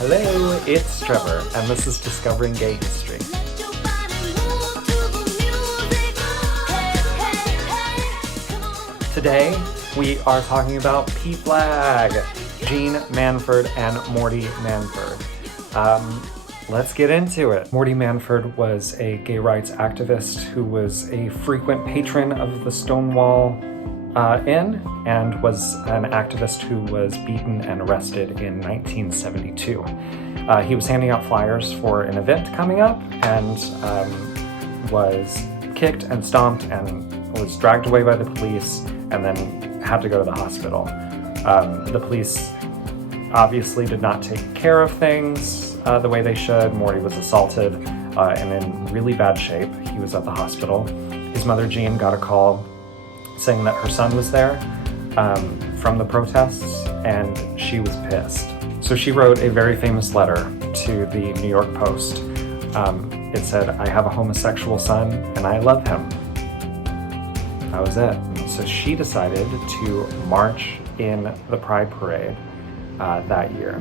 Hello, it's Trevor, and this is Discovering Gay History. Today, we are talking about PFLAG, Jean Manford and Morty Manford. Let's get into it. Morty Manford was a gay rights activist who was a frequent patron of the Stonewall Inn and was an activist who was beaten and arrested in 1972. He was handing out flyers for an event coming up and was kicked and stomped and was dragged away by the police and then had to go to the hospital. The police obviously did not take care of things the way they should. Morty was assaulted and in really bad shape. He was at the hospital. His mother, Jean, got a call saying that her son was there from the protests, and she was pissed. So she wrote a very famous letter to the New York Post. It said, "I have a homosexual son and I love him." That was it. So she decided to march in the Pride Parade that year.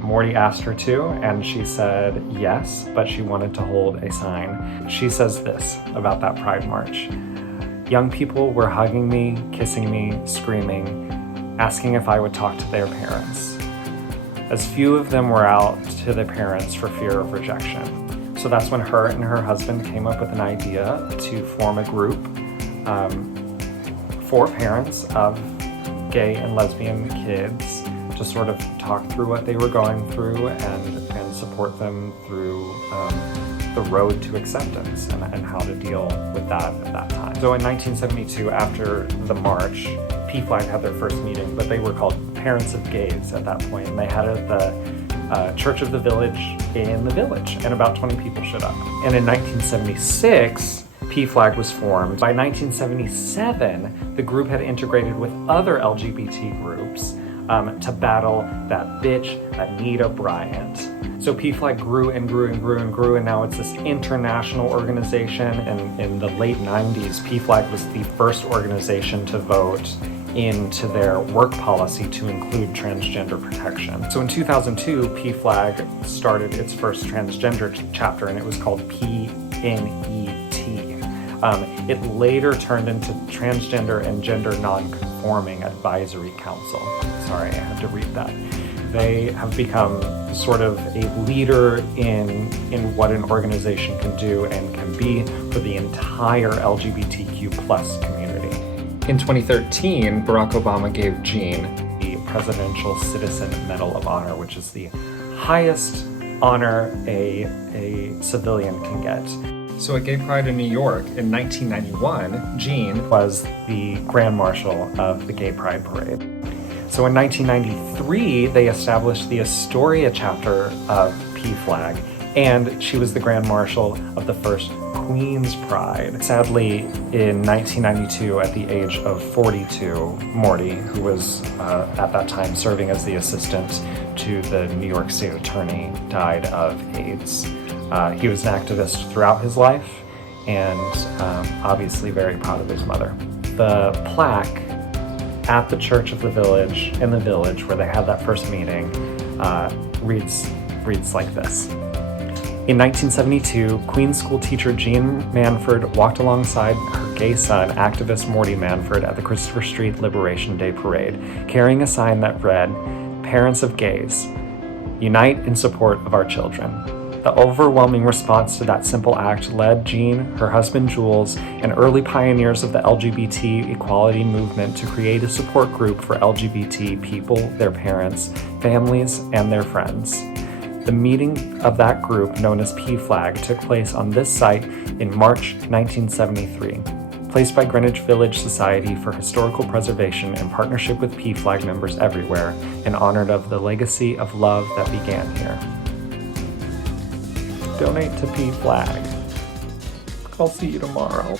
Morty asked her to, and she said yes, but she wanted to hold a sign. She says this about that Pride March. "Young people were hugging me, kissing me, screaming, asking if I would talk to their parents. As few of them were out to their parents for fear of rejection." So that's when her and her husband came up with an idea to form a group for parents of gay and lesbian kids to sort of talk through what they were going through and support them through the road to acceptance and how to deal with that at that time. So in 1972, after the march, PFLAG had their first meeting, but they were called Parents of Gays at that point, and they had it at the Church of the Village in the Village, and about 20 people showed up. And in 1976, PFLAG was formed. By 1977, the group had integrated with other LGBT groups to battle that bitch, Anita Bryant. So PFLAG grew and grew and grew and grew, and now it's this international organization. And in the late 90s, PFLAG was the first organization to vote into their work policy to include transgender protection. So in 2002, PFLAG started its first transgender chapter, and it was called PNET. It later turned into Transgender and Gender Non-Conforming Advisory Council. Sorry, I had to read that. They have become sort of a leader in what an organization can do and can be for the entire LGBTQ plus community. In 2013, Barack Obama gave Jean the Presidential Citizen Medal of Honor, which is the highest honor a civilian can get. So at Gay Pride in New York in 1991, Jean was the Grand Marshal of the Gay Pride Parade. So in 1993, they established the Astoria chapter of PFLAG, and she was the Grand Marshal of the first Queen's Pride. Sadly, in 1992, at the age of 42, Morty, who was at that time serving as the assistant to the New York State Attorney, died of AIDS. He was an activist throughout his life and obviously very proud of his mother. The plaque at the Church of the Village, in the Village, where they had that first meeting, reads like this. In 1972, Queens school teacher Jean Manford walked alongside her gay son, activist Morty Manford, at the Christopher Street Liberation Day Parade, carrying a sign that read, "Parents of Gays, unite in support of our children." The overwhelming response to that simple act led Jean, her husband Jules, and early pioneers of the LGBT equality movement to create a support group for LGBT people, their parents, families, and their friends. The meeting of that group, known as PFLAG, took place on this site in March 1973. Placed by Greenwich Village Society for Historical Preservation in partnership with PFLAG members everywhere, in honor of the legacy of love that began here. Donate to PFLAG. I'll see you tomorrow.